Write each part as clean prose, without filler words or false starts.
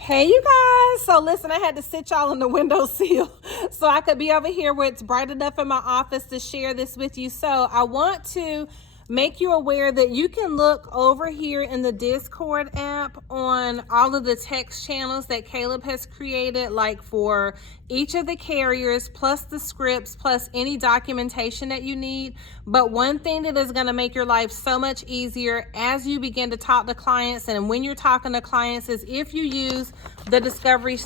Hey, you guys. So listen, I had to sit y'all in the windowsill so I could be over here where it's bright enough in my office to share this with you. So I want to make you aware that you can look over here in the Discord app on all of the text channels that Caleb has created, like for each of the carriers, plus the scripts, plus any documentation that you need. But one thing that is going to make your life so much easier as you begin to talk to clients and when you're talking to clients is if you use the discovery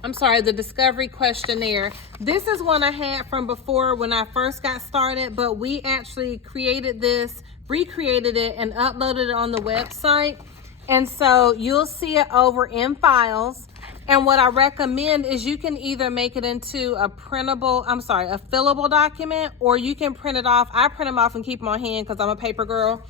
the discovery questionnaire. This is one I had from before when I first got started, but we actually created this, recreated it, and uploaded it on the website. And so you'll see it over in files. And what I recommend is you can either make it into a fillable document, or you can print it off. I print them off and keep them on hand because I'm a paper girl.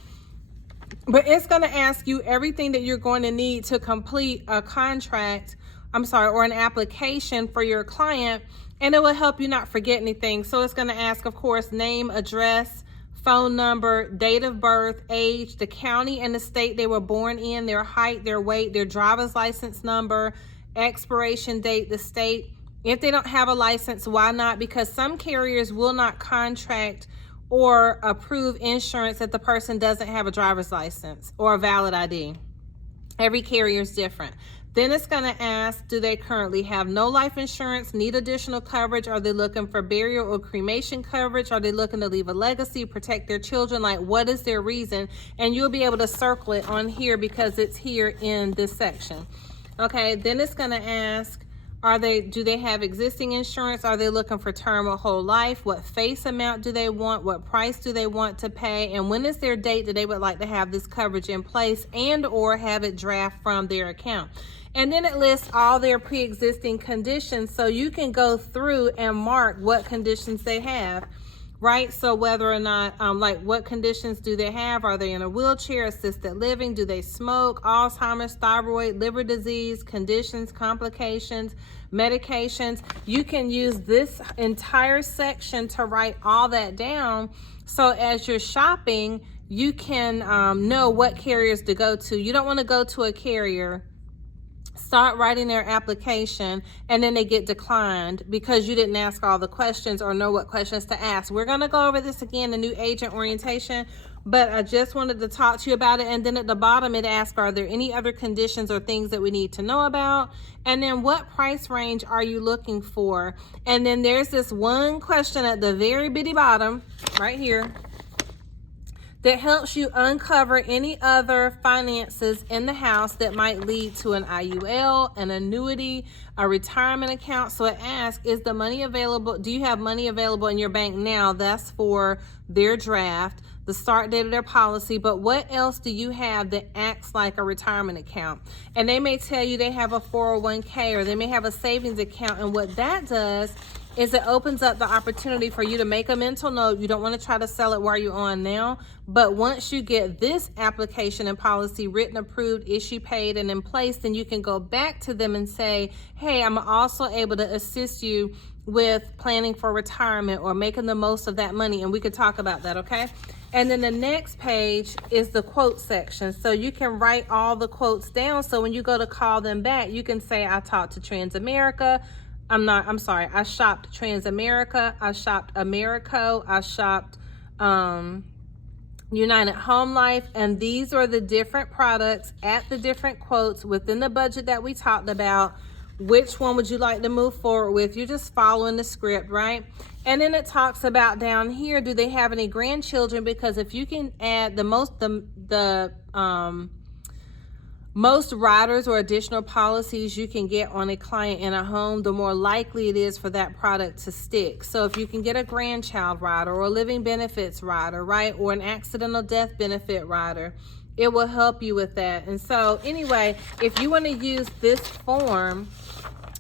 But it's going to ask you everything that you're going to need to complete a contract, or an application for your client, and it will help you not forget anything. So it's going to ask, of course, name, address, phone number, date of birth, age, the county and the state they were born in, their height, their weight, their driver's license number, expiration date, the state. If they don't have a license, why not? Because some carriers will not contract or approve insurance if the person doesn't have a driver's license or a valid ID. Every carrier is different. Then it's going to ask, do they currently have no life insurance, need additional coverage? Are they looking for burial or cremation coverage? Are they looking to leave a legacy, protect their children? Like, what is their reason? And you'll be able to circle it on here because it's here in this section. Okay, then it's going to ask, do they have existing insurance? Are they looking for term or whole life? What face amount do they want? What price do they want to pay? And when is their date that they would like to have this coverage in place and or have it draft from their account? And then it lists all their pre-existing conditions, so you can go through and mark what conditions they have, right? So whether or not, what conditions do they have? Are they in a wheelchair, assisted living? Do they smoke? Alzheimer's, thyroid, liver disease, conditions, complications, medications. You can use this entire section to write all that down. So as you're shopping, you can know what carriers to go to. You don't want to go to a carrier, start writing their application, and then they get declined because you didn't ask all the questions or know what questions to ask. We're going to go over this again, the new agent orientation, but I just wanted to talk to you about it. And then at the bottom, it asks, are there any other conditions or things that we need to know about? And then what price range are you looking for? And then there's this one question at the very bitty bottom right here that helps you uncover any other finances in the house that might lead to an IUL, an annuity, a retirement account. So it asks, is the money available? Do you have money available in your bank now? That's for their draft, the start date of their policy. But what else do you have that acts like a retirement account? And they may tell you they have a 401k, or they may have a savings account. And what that does is it opens up the opportunity for you to make a mental note. You don't want to try to sell it while you're on now, but once you get this application and policy written, approved, issue paid, and in place, then you can go back to them and say, hey, I'm also able to assist you with planning for retirement or making the most of that money. And we could talk about that, okay? And then the next page is the quote section. So you can write all the quotes down. So when you go to call them back, you can say, I talked to Transamerica. I shopped Transamerica, I shopped Americo, I shopped United Home Life, and these are the different products at the different quotes within the budget that we talked about. Which one would you like to move forward with? You're just following the script, right? And then it talks about down here, do they have any grandchildren? Because if you can add the most riders or additional policies you can get on a client in a home, the more likely it is for that product to stick. So if you can get a grandchild rider or a living benefits rider, right, or an accidental death benefit rider, it will help you with that. And so anyway, if you want to use this form,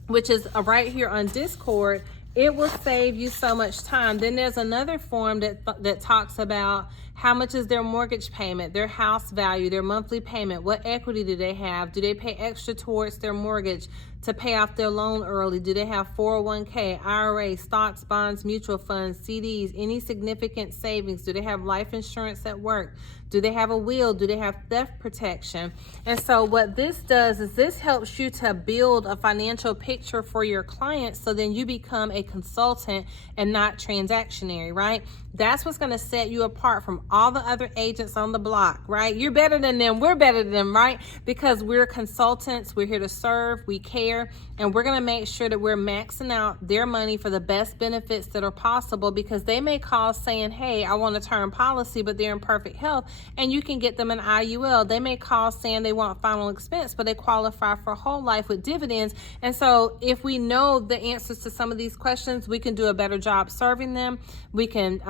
which is right here on Discord, it will save you so much time. Then there's another form that talks about How much is their mortgage payment, their house value, their monthly payment? What equity do they have? Do they pay extra towards their mortgage to pay off their loan early? Do they have 401k, IRA, stocks, bonds, mutual funds, CDs, any significant savings? Do they have life insurance at work? Do they have a will? Do they have theft protection? And so what this does is this helps you to build a financial picture for your clients, so then you become a consultant and not transactionary, right? That's what's going to set you apart from all the other agents on the block, right? You're better than them. We're better than them, right? Because we're consultants. We're here to serve. We care. And we're going to make sure that we're maxing out their money for the best benefits that are possible, because they may call saying, hey, I want a term policy, but they're in perfect health, and you can get them an IUL. They may call saying they want final expense, but they qualify for whole life with dividends. And so if we know the answers to some of these questions, we can do a better job serving them. We can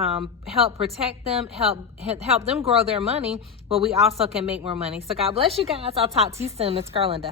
help protect them, help them grow their money, but we also can make more money. So God bless you guys. I'll talk to you soon. It's Gerlinda.